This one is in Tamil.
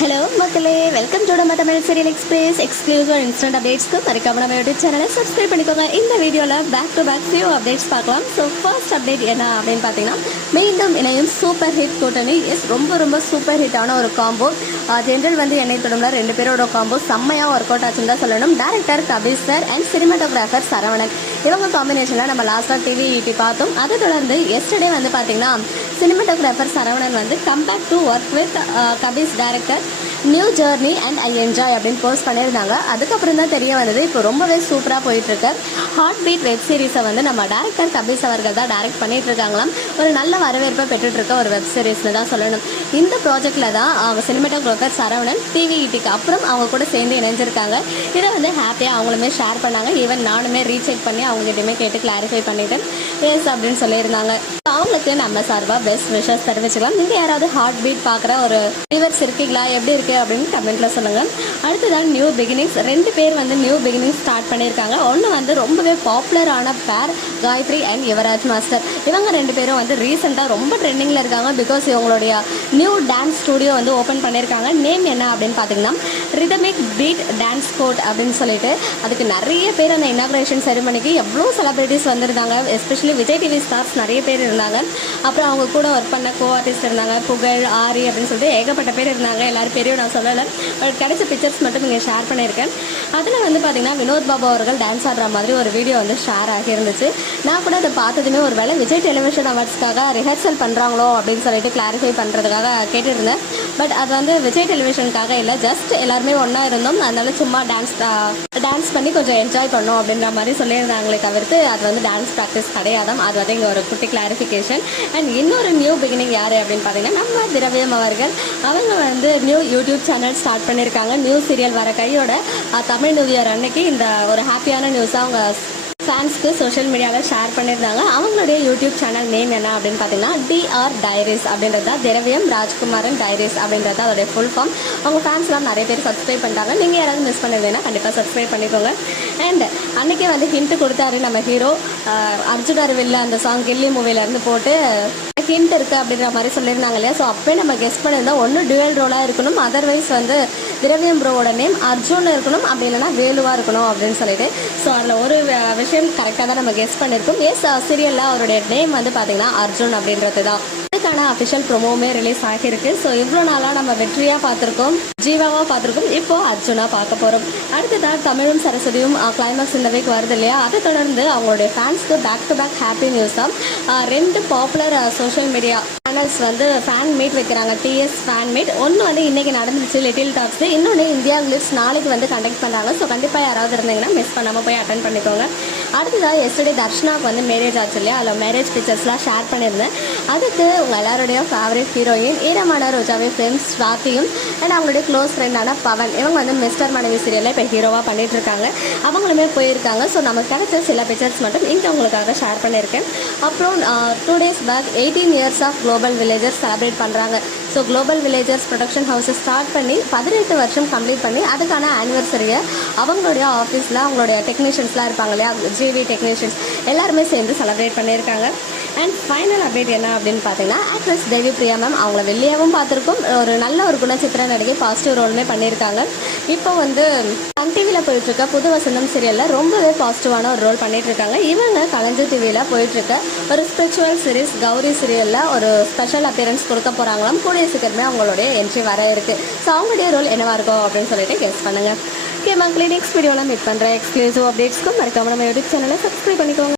ஹலோ மக்களே. வெல்கம் டு நம்ம Tamil serial express exclusive instant அப்டேட்ஸ்க்கு மறக்காம நம்ம யூடியூப் சேனலை சப்ஸ்கிரைப் பண்ணிக்கோங்க. இந்த வீடியோவில் back to back few updates பார்க்கலாம். ஸோ ஃபர்ஸ்ட் அப்டேட் என்ன அப்படின்னு பார்த்தீங்கன்னா மீண்டும் இணையும் சூப்பர் ஹிட் கூட்டணி. எஸ் ரொம்ப ரொம்ப சூப்பர் ஹிட்டான ஒரு காம்போ ஜென்ரல் வந்து என்னை தொடர்ந்து ரெண்டு பேரோட காம்போ செம்மையாக ஒர்க் அவுட் ஆச்சுன்னு தான் சொல்லணும். Director Kabir sir and cinematographer Saravanan. இவங்க காம்பினேஷனில் நம்ம லாஸ்ட்டாக டிவி ஈட்டி பார்த்தோம். அதை தொடர்ந்து எஸ்டர்டே வந்து பார்த்தீங்கன்னா சினிமாட்டோகிராஃபர் சரவணன் வந்து comeback to work with கபீஸ் director new journey and I enjoy அப்படின்னு போஸ்ட் பண்ணியிருந்தாங்க. அதுக்கப்புறம் தான் தெரிய வந்தது இப்போ ரொம்பவே சூப்பராக போயிட்டுருக்கு. ஹார்ட் பீட் வெப் சீரிஸை வந்து நம்ம டேரக்டர் கபீஸ் அவர்கள் தான் டேரக்ட் பண்ணிட்டு இருக்காங்களாம் ஒரு நல்ல வரவேற்பை பெற்றுட்ருக்க ஒரு வெப் சீரிஸ்னு தான் சொல்லணும். இந்த ப்ராஜெக்டில் தான் அவங்க சினிமேட்டோகிராஃபர் சரவணன் டிவிஇடிக்கு அப்புறம் அவங்க கூட சேர்ந்து இணைஞ்சிருக்காங்க. இதை வந்து ஹாப்பியாக அவங்களுமே ஷேர் பண்ணாங்க. ஈவன் நானுமே ரீசெக் பண்ணி அவங்ககிட்டயுமே கேட்டு கிளாரிஃபை பண்ணிவிட்டு எஸ் அப்படின்னு சொல்லியிருந்தாங்க. அவங்களுக்கு நம்ம சார்பாக பெஸ்ட் விஷஸ் தெரிவிச்சுக்கலாம். நீங்கள் யாராவது ஹார்ட் பீட் பார்க்குற ஒரு ஃபீவர்ஸ் இருக்கீங்களா? எப்படி இருக்கு அப்படின்னு கமெண்ட்டில் சொல்லுங்கள் அடுத்ததான் நியூ பிகினிங்ஸ் ரெண்டு பேர் வந்து நியூ பிகினிங் ஸ்டார்ட் பண்ணியிருக்காங்க. ஒன்று வந்து ரொம்பவே பாப்புலரான பேர் காயத்ரி அண்ட் யுவராஜ் மாஸ்டர் இவங்க ரெண்டு பேரும் வந்து ரீசெண்டாக ரொம்ப ட்ரெண்டிங்கில் இருக்காங்க பிகாஸ் இவங்களுடைய நியூ டான்ஸ் ஸ்டூடியோ வந்து ஓப்பன் பண்ணியிருக்காங்க. நேம் என்ன அப்படின்னு பார்த்தீங்கன்னா ரிதமிக் பீட் டான்ஸ் கோட் அப்படின்னு சொல்லிட்டு அதுக்கு நிறைய பேர் அந்த இனாக்ரேஷன் செரிமனிக்கு எவ்வளோ செலிபிரிட்டிஸ் வந்திருந்தாங்க. எஸ்பெஷலி விஜய் டிவி ஸ்டார்ஸ் நிறைய பேர் இருந்தாங்க அப்புறம் அவங்க கூட ஒர்க் பண்ண கோ ஆர்டிஸ்ட் இருந்தாங்க. புகழ் ஆரி அப்படின்னு சொல்லிட்டு ஏகப்பட்ட பேர் இருந்தாங்க. எல்லாரும் பேரையும் நான் சொல்லலை. பட் கிடைச்ச பிக்சர்ஸ் மட்டும் இங்கே ஷேர் பண்ணியிருக்கேன். அதில் வந்து பார்த்தீங்கன்னா வினோத் பாபு அவர்கள் டான்ஸ் ஆடுற மாதிரி ஒரு வீடியோ வந்து ஷேர் ஆகியிருந்துச்சு. நான் கூட அதை பார்த்ததுமே ஒரு வேளை விஜய் டெலிவிஷன் அவார்ட்ஸ்க்காக ரிஹர்சல் பண்ணுறாங்களோ அப்படின்னு சொல்லிட்டு கிளாரிஃபை பண்ணுறதுக்காக கேட்டுருந்தேன். பட் அது வந்து விஜய் டெலிவிஷனுக்காக இல்லை ஜஸ்ட் எல்லாருமே ஒன்றா இருந்தோம். அதனால சும்மா டான்ஸ் டான்ஸ் பண்ணி கொஞ்சம் என்ஜாய் பண்ணோம் அப்படின்ற மாதிரி சொல்லியிருந்தாங்களே தவிர்த்து அது வந்து டான்ஸ் ப்ராக்டிஸ் கிடையாதாம். அது வந்து இங்கே ஒரு குட்டி கிளாரிஃபிகேஷன் அண்ட் இன்னொரு நியூ பிகினிங் யார் அப்படின்னு பார்த்தீங்கன்னா நம்ம திரவியம் அவர்கள். அவங்க வந்து நியூ யூடியூப் சேனல் ஸ்டார்ட் பண்ணியிருக்காங்க. நியூ சீரியல் வர கையோட தமிழ் நியூ இயர் அன்னைக்கு இந்த ஒரு ஹாப்பியான நியூஸாக அவங்க ஃபேன்ஸ்க்கு சோஷியல் மீடியாவில் ஷேர் பண்ணியிருந்தாங்க. அவங்களுடைய யூடியூப் சேனல் நேம் என்ன அப்படின்னு பார்த்தீங்கன்னா டிஆர் டைரிஸ் அப்படின்றது தான். திரவியம் ராஜ்குமாரன் டைரிஸ் அப்படின்றது அதோடைய ஃபுல் ஃபார்ம் அவங்க ஃபேன்ஸ்லாம் நிறைய பேர் சப்ஸ்கிரைப் பண்ணிட்டாங்க. நீங்கள் யாராவது மிஸ் பண்ணிருந்தீங்கன்னா கண்டிப்பாக சப்ஸ்கிரைப் பண்ணிக்கோங்க. அண்ட் அன்றைக்கே வந்து ஹிண்ட் கொடுத்தாரு நம்ம ஹீரோ அர்ஜுன் அரவில்ல அந்த சாங் கில்லி மூவிலேருந்து போட்டு ஹிண்ட் இருக்குது அப்படின்ற மாதிரி சொல்லியிருந்தாங்க இல்லையா? ஸோ அப்போயே நம்ம கெஸ்ட் பண்ணியிருந்தோம் ஒன்று டுவெல் ரோலாக இருக்கணும். அதர்வைஸ் வந்து திரவியம் ப்ரோவோட நேம் அர்ஜுன் இருக்கணும். அப்படி இல்லைன்னா வேலுவாக இருக்கணும் அப்படின்னு சொல்லிட்டு. ஸோ அதில் ஒரு விஷயம் கரெக்டாக தான் நம்ம கெஸ்ட் பண்ணியிருக்கோம். எஸ் சீரியலில் அவருடைய நேம் வந்து பார்த்தீங்கன்னா அர்ஜுன் அப்படின்றது தான். இதுக்கான அஃபிஷியல் ப்ரொமோவுமே ரிலீஸ் ஆகியிருக்கு. ஸோ இவ்வளோ நாளாக நம்ம வெற்றியாக பார்த்துருக்கோம் ஜீவாவாக பார்த்துருக்கோம். இப்போ அர்ஜுனா பார்க்க போகிறோம் அடுத்ததாக தமிழும் சரஸ்வதியும் கிளைமேக்ஸ் இந்த வீக் வருது இல்லையா? அதை தொடர்ந்து அவங்களுடைய ஃபேன்ஸ்க்கு பேக் டு பேக் ஹாப்பி நியூஸாக ரெண்டு பாப்புலர் சோஷியல் மீடியா சேனல்ஸ் வந்து ஃபேன் மீட் வைக்கிறாங்க. டிஎஸ் ஃபேன் மீட் ஒன்று வந்து இன்றைக்கி நடந்துச்சு லிட்டில் டாக்ஸ் இன்னொன்று இந்தியா கிளிப்ஸ் நாளைக்கு வந்து கண்டக்ட் பண்ணுறாங்க ஸோ கண்டிப்பாக யாராவது இருந்தீங்கன்னா மிஸ் பண்ணாமல் போய் அட்டன் பண்ணிக்கோங்க. அடுத்ததாக எஸ்டர்டே தர்ஷனாவுக்கு வந்து மேரேஜ் ஆச்சு இல்லையா? அதில் மேரேஜ் பிக்சர்ஸ்லாம் ஷேர் பண்ணியிருந்தேன். அதுக்கு உங்கள் எல்லாருடைய favourite heroine Eeramana Rojave friends ஸ்வாதியும் and அவங்களுடைய க்ளோஸ் ஃப்ரெண்டான பவன். இவங்க வந்து மிஸ்டர் மனைவி சீரியலில் இப்போ ஹீரோவாக பண்ணிட்டு இருக்காங்க அவங்களுமே போயிருக்காங்க. ஸோ நமக்கு கிடைச்ச சில பிக்சர்ஸ் மட்டும் இங்கே உங்களுக்காக ஷேர் பண்ணியிருக்கேன். அப்புறம் two days back eighteen years of global villagers celebrate பண்ணுறாங்க ஸோ குளோபல் வில்லேஜர்ஸ் ப்ரொடக்ஷன் ஹவுஸை ஸ்டார்ட் பண்ணி பதினெட்டு வருஷம் கம்ப்ளீட் பண்ணி அதுக்கான ஆனிவர்சரியை அவங்களுடைய ஆஃபீஸில் அவங்களுடைய டெக்னீஷியன்ஸ்லாம் இருப்பாங்க இல்லையா? ஜிவி டெக்னீஷியன்ஸ் எல்லாருமே சேர்ந்து செலிப்ரேட் பண்ணியிருக்காங்க. அண்ட் ஃபைனல் அப்டேட் என்ன அப்படின்னு பார்த்தீங்கன்னா ஆக்ட்ரஸ் தேவி பிரியா மேம் அவங்கள வெளியாகவும் பார்த்துருக்கோம். ஒரு நல்ல ஒரு குணச்சித்திர நடிகை பாசிட்டிவ் ரோலுமே பண்ணியிருக்காங்க. இப்போ வந்து சன் டிவியில் போயிட்டுருக்க புது வசந்தம் சீரியலில் ரொம்பவே பாசிட்டிவான ஒரு ரோல் பண்ணிகிட்ருக்காங்க இவங்க கலைஞர் டிவியில் போயிட்டுருக்க ஒரு ஸ்பிரிச்சுவல் சீரிஸ் கௌரி சீரியலில் ஒரு ஸ்பெஷல் அப்பியரன்ஸ் கொடுக்க போகிறாங்களாம் கூடிய சீக்கிரமே அவங்களுடைய என்ட்ரி வர இருக்குது ஸோ அவங்களுடைய ரோல் என்னவாக இருக்கும் அப்படின்னு சொல்லிட்டு கெஸ் பண்ணுங்கள் ஓகே மக்களே நெக்ஸ்ட் வீடியோவில் மீட் பண்ணுற எக்ஸ்க்ளூசிவ் அப்டேட்ஸ்க்கும் மறக்காமல் நம்ம யூடியூப் சேனலை சப்ஸ்கிரைப் பண்ணிக்கோங்க.